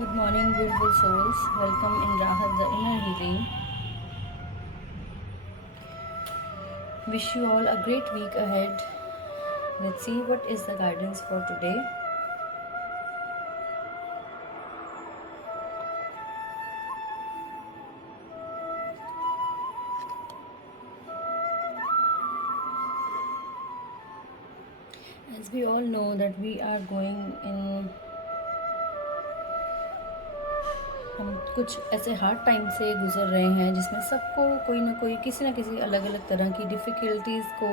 Good morning, beautiful souls. Welcome in Rahat, the inner healing. Wish you all a great week ahead. Let's see what is the guidance for today. As we all know that we are going in हम कुछ ऐसे hard time से गुजर रहे हैं जिसमें सबको कोई ना कोई किसी ना किसी अलग अलग तरह की डिफ़िकल्टीज़ को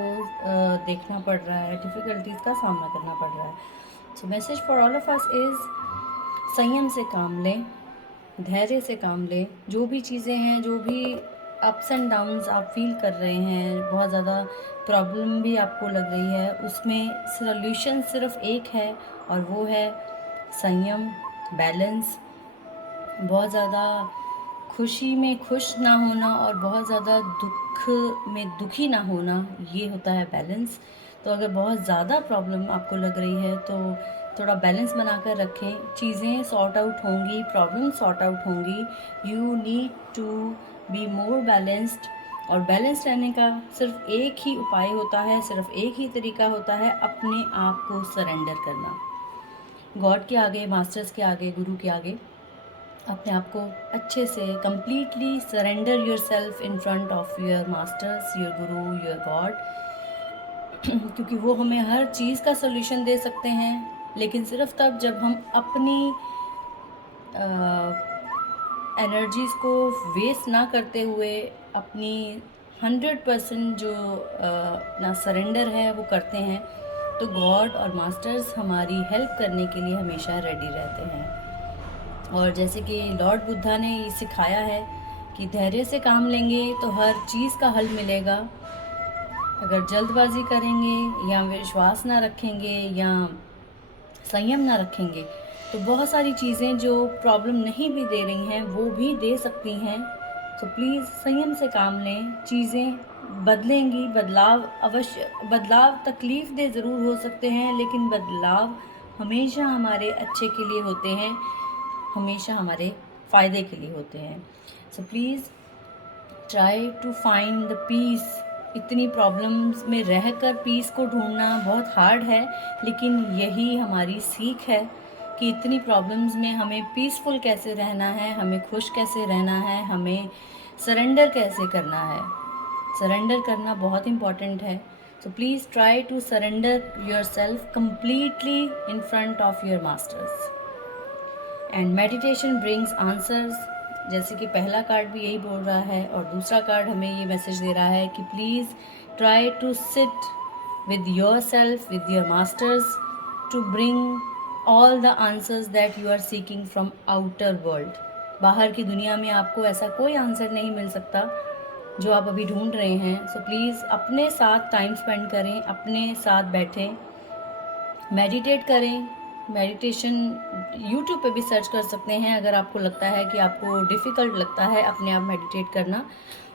देखना पड़ रहा है, डिफ़िकल्टीज़ का सामना करना पड़ रहा है. So message for all of us is संयम से काम लें, धैर्य से काम लें. जो भी चीज़ें हैं, जो भी अप्स एंड डाउन्स आप फील कर रहे हैं, बहुत ज़्यादा प्रॉब्लम भी आपको लग रही है, उसमें सॉल्यूशन सिर्फ एक है और वो है संयम, बैलेंस. बहुत ज़्यादा खुशी में खुश ना होना और बहुत ज़्यादा दुख में दुखी ना होना, ये होता है बैलेंस. तो अगर बहुत ज़्यादा प्रॉब्लम आपको लग रही है तो थोड़ा बैलेंस बनाकर रखें. चीज़ें सॉर्ट आउट होंगी, प्रॉब्लम सॉर्ट आउट होंगी. You need to be more balanced. और बैलेंस रहने का सिर्फ एक ही उपाय होता है, सिर्फ एक ही तरीका होता है, अपने आप को सरेंडर करना. गॉड के आगे, मास्टर्स के आगे, गुरु के आगे अपने आप को अच्छे से completely surrender your self in front of your masters, your Guru, your God. क्योंकि वो हमें हर चीज़ का सोल्यूशन दे सकते हैं, लेकिन सिर्फ तब जब हम अपनी एनर्जीज़ को वेस्ट ना करते हुए अपनी 100% जो अपना सरेंडर है वो करते हैं, तो गॉड और मास्टर्स हमारी हेल्प करने के लिए हमेशा रेडी रहते हैं. और जैसे कि लॉर्ड बुद्धा ने ये सिखाया है कि धैर्य से काम लेंगे तो हर चीज़ का हल मिलेगा. अगर जल्दबाजी करेंगे या विश्वास ना रखेंगे या संयम ना रखेंगे तो बहुत सारी चीज़ें जो प्रॉब्लम नहीं भी दे रही हैं वो भी दे सकती हैं. तो प्लीज़ संयम से काम लें. चीज़ें बदलेंगी, बदलाव तकलीफ़ दे ज़रूर हो सकते हैं, लेकिन बदलाव हमेशा हमारे अच्छे के लिए होते हैं, हमेशा हमारे फ़ायदे के लिए होते हैं. So please try to find the peace. इतनी प्रॉब्लम्स में रहकर पीस को ढूंढना बहुत हार्ड है, लेकिन यही हमारी सीख है कि इतनी प्रॉब्लम्स में हमें पीसफुल कैसे रहना है, हमें खुश कैसे रहना है, हमें सरेंडर कैसे करना है. सरेंडर करना बहुत इम्पॉर्टेंट है. So please try to surrender yourself completely in front of your masters. And meditation brings answers. जैसे कि पहला कार्ड भी यही बोल रहा है और दूसरा कार्ड हमें ये मैसेज दे रहा है कि please try to sit with yourself, with your masters, to bring all the answers that you are seeking from outer world. बाहर की दुनिया में आपको ऐसा कोई आंसर नहीं मिल सकता जो आप अभी ढूंढ रहे हैं. सो प्लीज़ अपने साथ टाइम स्पेंड करें, अपने साथ बैठें, मेडिटेट करें. मेडिटेशन यूट्यूब पे भी सर्च कर सकते हैं अगर आपको लगता है कि आपको डिफ़िकल्ट लगता है अपने आप मेडिटेट करना.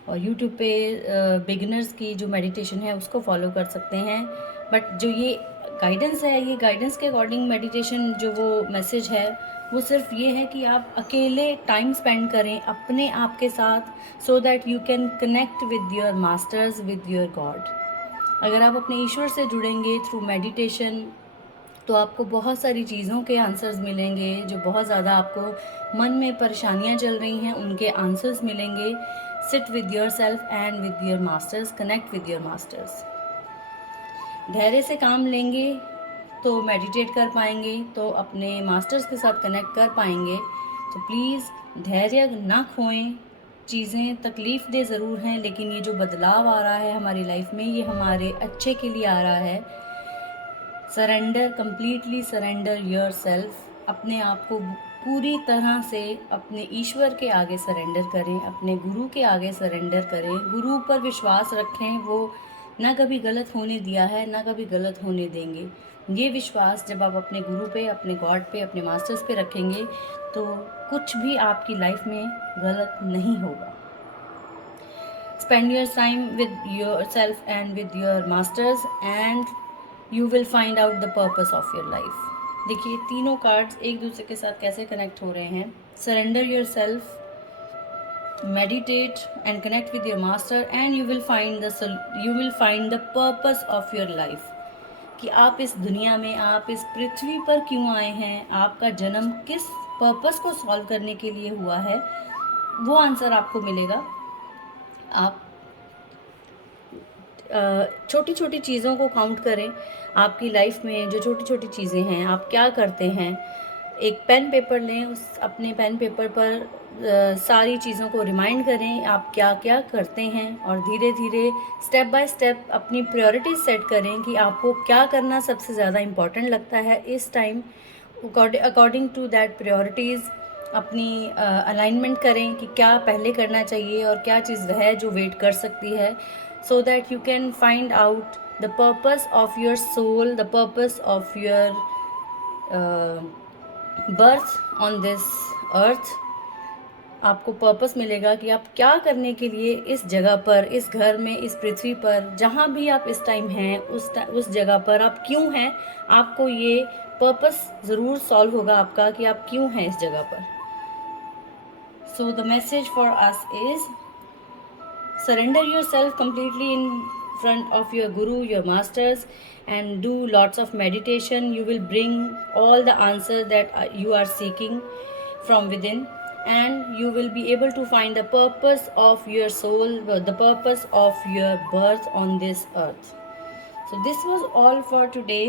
और यूट्यूब पे बिगिनर्स की जो मेडिटेशन है उसको फॉलो कर सकते हैं. बट जो ये गाइडेंस है, ये गाइडेंस के अकॉर्डिंग मेडिटेशन जो वो मैसेज है वो सिर्फ ये है कि आप अकेले टाइम स्पेंड करें अपने आप के साथ, so that you can connect with your masters, with your God. अगर आप अपने ईश्वर से जुड़ेंगे थ्रू मेडिटेशन तो आपको बहुत सारी चीज़ों के आंसर्स मिलेंगे. जो बहुत ज़्यादा आपको मन में परेशानियां चल रही हैं उनके आंसर्स मिलेंगे. Seat with your self and with your masters, connect with your masters. धैर्य से काम लेंगे तो मेडिटेट कर पाएंगे, तो अपने मास्टर्स के साथ कनेक्ट कर पाएंगे. तो प्लीज़ धैर्य ना खोएं. चीज़ें तकलीफ़ दे ज़रूर हैं, लेकिन ये जो बदलाव आ रहा है हमारी लाइफ में ये हमारे अच्छे के लिए आ रहा है. Surrender, completely surrender your self. अपने आप को पूरी तरह से अपने ईश्वर के आगे सरेंडर करें, अपने गुरु के आगे सरेंडर करें. गुरु पर विश्वास रखें, वो ना कभी गलत होने दिया है, ना कभी गलत होने देंगे. ये विश्वास जब आप अपने गुरु पे, अपने गॉड पे, अपने मास्टर्स पे रखेंगे तो कुछ भी आपकी लाइफ में गलत नहीं होगा. Spend your time with yourself and with your masters and you will find out the purpose of your life. देखिए तीनों कार्ड्स एक दूसरे के साथ कैसे कनेक्ट हो रहे हैं। Surrender your self, meditate and connect with your master and you will find the purpose of your life, कि आप इस दुनिया में, आप इस पृथ्वी पर क्यों आए हैं, आपका जन्म किस पर्पस को सॉल्व करने के लिए हुआ है, वो आंसर आपको मिलेगा। आप छोटी छोटी चीज़ों को काउंट करें। आपकी लाइफ में जो छोटी छोटी चीज़ें हैं, आप क्या करते हैं, एक पेन पेपर लें, उस अपने पेन पेपर पर सारी चीज़ों को रिमाइंड करें आप क्या क्या करते हैं, और धीरे धीरे स्टेप बाय स्टेप अपनी प्रायोरिटीज सेट करें कि आपको क्या करना सबसे ज़्यादा इम्पॉर्टेंट लगता है इस time. According to that priorities अपनी अलाइनमेंट करें कि क्या पहले करना चाहिए और क्या चीज़ है जो वेट कर सकती है, so that you can find out the purpose of your soul, the purpose of your birth on this earth। आपको पर्पस मिलेगा कि आप क्या करने के लिए इस जगह पर, इस घर में, इस पृथ्वी पर, जहाँ भी आप इस टाइम हैं उस जगह पर आप क्यों हैं। आपको ये पर्पस ज़रूर सॉल्व होगा आपका कि आप क्यों हैं इस जगह पर। So the message for us is surrender yourself completely in front of your guru, your masters, and do lots of meditation. You will bring all the answers that you are seeking from within, and you will be able to find the purpose of your soul, the purpose of your birth on this earth। So this was all for today।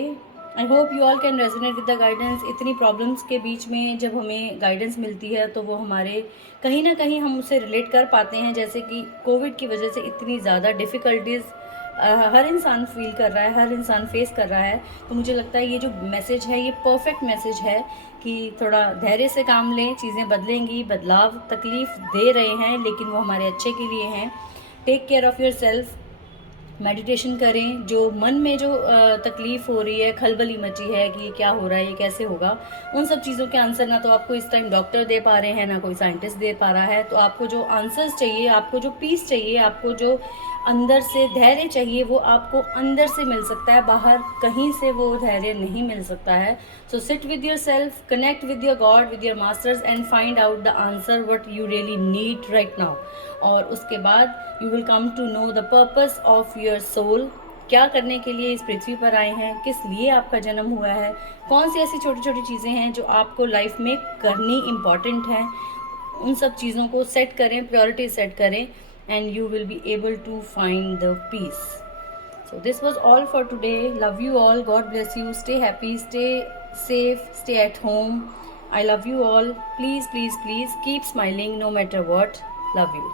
I hope you all can resonate with the guidance. इतनी problems के बीच में जब हमें guidance मिलती है तो वो हमारे कहीं ना कहीं हम उससे रिलेट कर पाते हैं। जैसे कि कोविड की वजह से इतनी ज़्यादा डिफ़िकल्टीज़ हर इंसान फील कर रहा है, हर इंसान फेस कर रहा है, तो मुझे लगता है ये जो मैसेज है ये परफेक्ट मैसेज है कि थोड़ा धैर्य से काम लें, चीज़ें बदलेंगी, बदलाव तकलीफ़ दे रहे हैं लेकिन वो हमारे अच्छे के लिए हैं। Take care of yourself, meditation करें। जो मन में जो तकलीफ़ हो रही है, खलबली मची है कि ये क्या हो रहा है, ये कैसे होगा, उन सब चीज़ों के आंसर ना तो आपको इस टाइम डॉक्टर दे पा रहे हैं, ना कोई साइंटिस्ट दे पा रहा है। तो आपको जो आंसर्स चाहिए, आपको जो पीस चाहिए, आपको जो अंदर से धैर्य चाहिए, वो आपको अंदर से मिल सकता है, बाहर कहीं से वो धैर्य नहीं मिल सकता है। So sit with yourself, connect with your God, with your masters and find out the answer what you really need right now. और उसके बाद you will come to know the purpose of your soul. क्या करने के लिए इस पृथ्वी पर आए हैं, किस लिए आपका जन्म हुआ है, कौन सी ऐसी छोटी छोटी चीज़ें हैं जो आपको लाइफ में करनी इम्पॉर्टेंट है, उन सब चीज़ों को सेट करें, प्रायोरिटी सेट करें, and you will be able to find the peace। So this was all for today। Love you all, God bless you, stay happy, stay safe, stay at home। I love you all, please please please keep smiling no matter what। Love you।